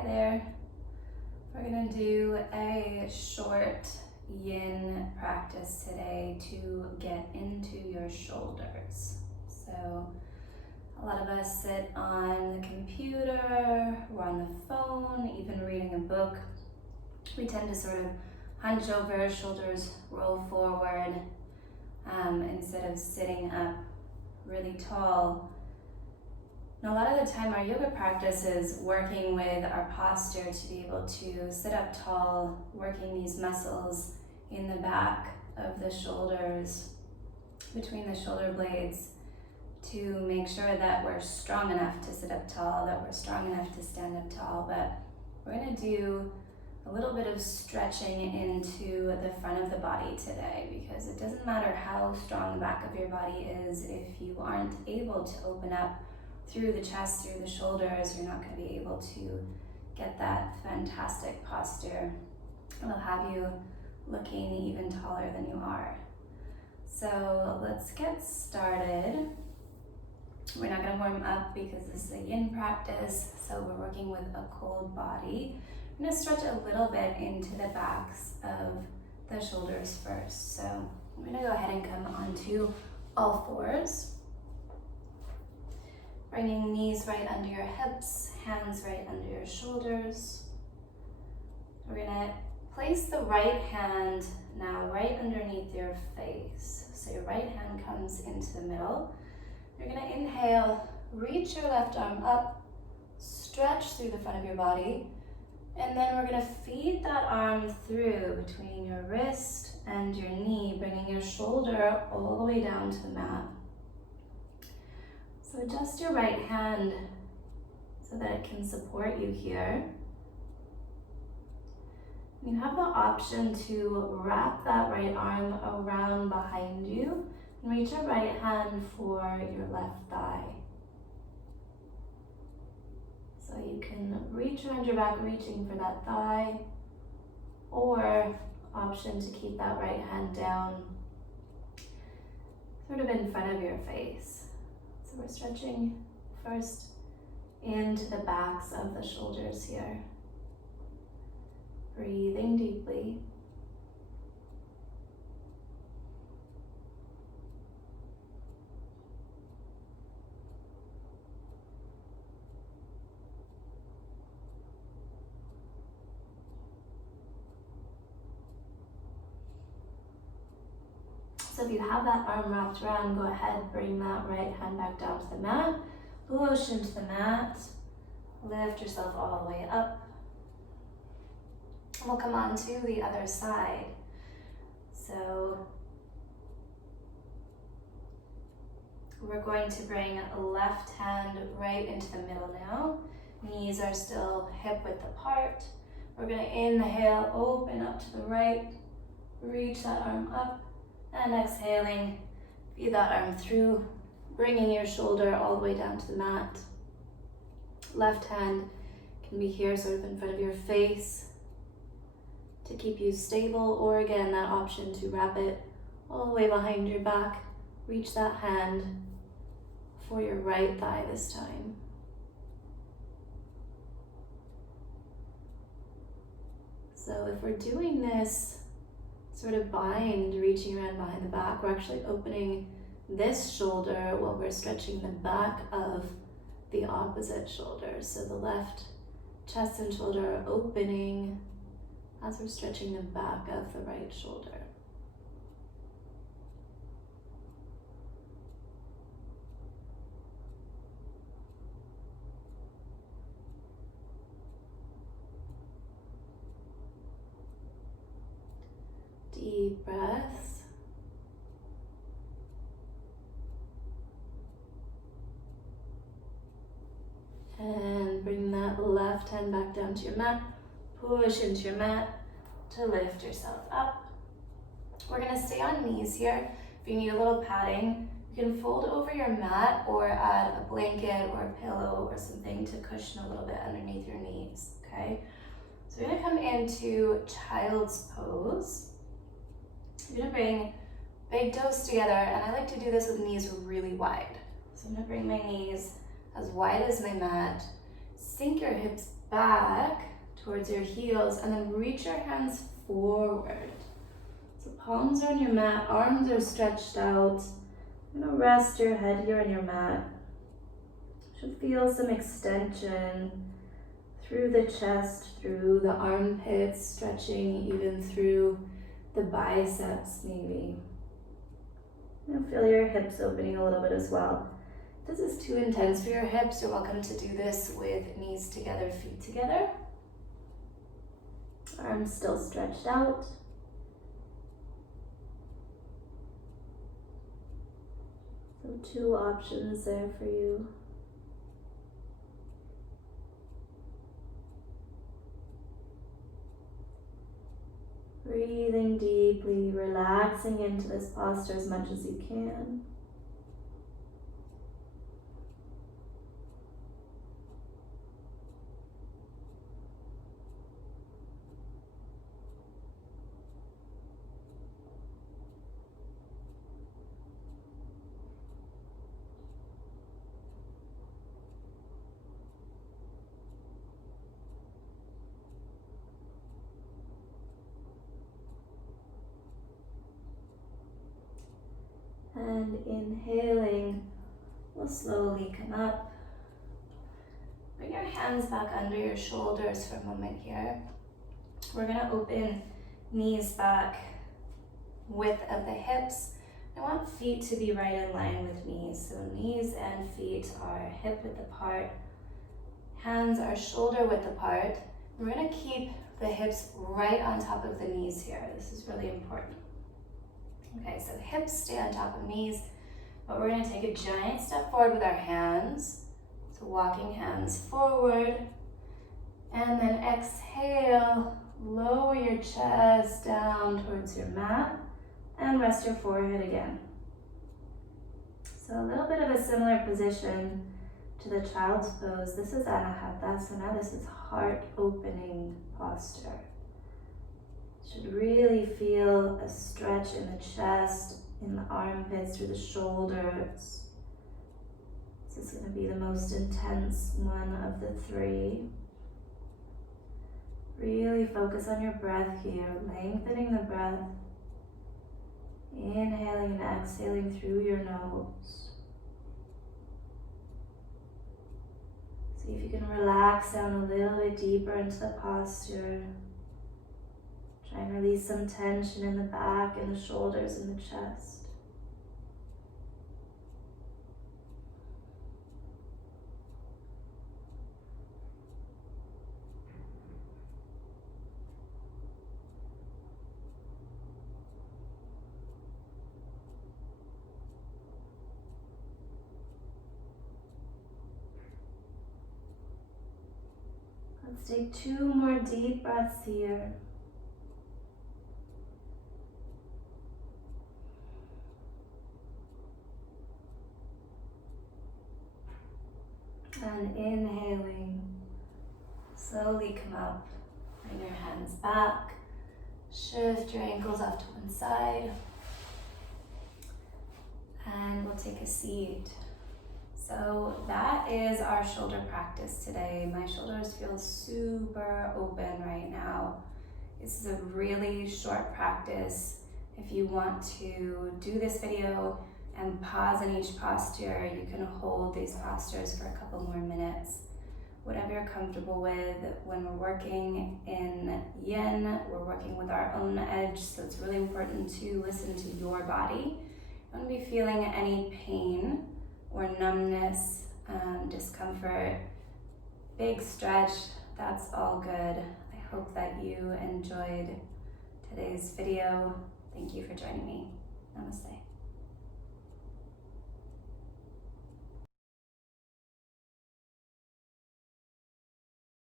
Hi there. We're gonna do a short yin practice today to get into your shoulders. So a lot of us sit on the computer, or on the phone, even reading a book. We tend to sort of hunch over, shoulders roll forward, instead of sitting up really tall. And a lot of the time our yoga practice is working with our posture to be able to sit up tall, working these muscles in the back of the shoulders, between the shoulder blades, to make sure that we're strong enough to sit up tall, that we're strong enough to stand up tall. But we're gonna do a little bit of stretching into the front of the body today, because it doesn't matter how strong the back of your body is, if you aren't able to open up through the chest, through the shoulders, you're not going to be able to get that fantastic posture. It'll have you looking even taller than you are. So let's get started. We're not going to warm up because this is a yin practice, so we're working with a cold body. I'm going to stretch a little bit into the backs of the shoulders first. So I'm going to go ahead and come onto all fours. Bringing knees right under your hips, hands right under your shoulders. We're gonna place the right hand now right underneath your face. So your right hand comes into the middle. You're gonna inhale, reach your left arm up, stretch through the front of your body, and then we're gonna feed that arm through between your wrist and your knee, bringing your shoulder all the way down to the mat. So adjust your right hand so that it can support you here. You have the option to wrap that right arm around behind you and reach your right hand for your left thigh. So you can reach around your back, reaching for that thigh, or option to keep that right hand down, sort of in front of your face. So we're stretching first into the backs of the shoulders here. Breathing deeply. So if you have that arm wrapped around, go ahead, bring that right hand back down to the mat, push into the mat, lift yourself all the way up. And we'll come on to the other side. So we're going to bring left hand right into the middle now. Knees are still hip width apart. We're going to inhale, open up to the right, reach that arm up. And exhaling, feed that arm through, bringing your shoulder all the way down to the mat. Left hand can be here sort of in front of your face to keep you stable, or again, that option to wrap it all the way behind your back. Reach that hand for your right thigh this time. So if we're doing this sort of bind, reaching around behind the back, we're actually opening this shoulder while we're stretching the back of the opposite shoulder. So the left chest and shoulder are opening as we're stretching the back of the right shoulder. Deep breaths. And bring that left hand back down to your mat. Push into your mat to lift yourself up. We're going to stay on knees here. If you need a little padding, you can fold over your mat or add a blanket or a pillow or something to cushion a little bit underneath your knees, okay? So we're going to come into child's pose. I'm going to bring big toes together, and I like to do this with knees really wide. So I'm going to bring my knees as wide as my mat. Sink your hips back towards your heels, and then reach your hands forward. So palms are on your mat, arms are stretched out. You're gonna rest your head here on your mat. You should feel some extension through the chest, through the armpits, stretching even through the biceps maybe. You'll feel your hips opening a little bit as well. If this is too intense for your hips, you're welcome to do this with knees together, feet together. Arms still stretched out. So 2 options there for you. Breathing deeply, relaxing into this posture as much as you can. And inhaling, we'll slowly come up. Bring your hands back under your shoulders for a moment here. We're gonna open knees back, width of the hips. I want feet to be right in line with knees. So knees and feet are hip width apart. Hands are shoulder width apart. We're gonna keep the hips right on top of the knees here. This is really important. Okay, so hips stay on top of knees, but we're gonna take a giant step forward with our hands. So walking hands forward, and then exhale, lower your chest down towards your mat, and rest your forehead again. So a little bit of a similar position to the child's pose. This is Anahatasana, this is heart opening posture. Should really feel a stretch in the chest, in the armpits, through the shoulders. This is going to be the most intense one of the 3. Really focus on your breath here, lengthening the breath. Inhaling and exhaling through your nose. See if you can relax down a little bit deeper into the posture. Try and release some tension in the back and the shoulders and the chest. Let's take 2 more deep breaths here. And inhaling, slowly come up, bring your hands back, shift your ankles off to one side, and we'll take a seat. So that is our shoulder practice today. My shoulders feel super open right now. This is a really short practice. If you want to do this video and pause in each posture, you can hold these postures for a couple more minutes. Whatever you're comfortable with. When we're working in yin, we're working with our own edge, so it's really important to listen to your body. You don't want to be feeling any pain or numbness, discomfort, big stretch, that's all good. I hope that you enjoyed today's video. Thank you for joining me. Namaste.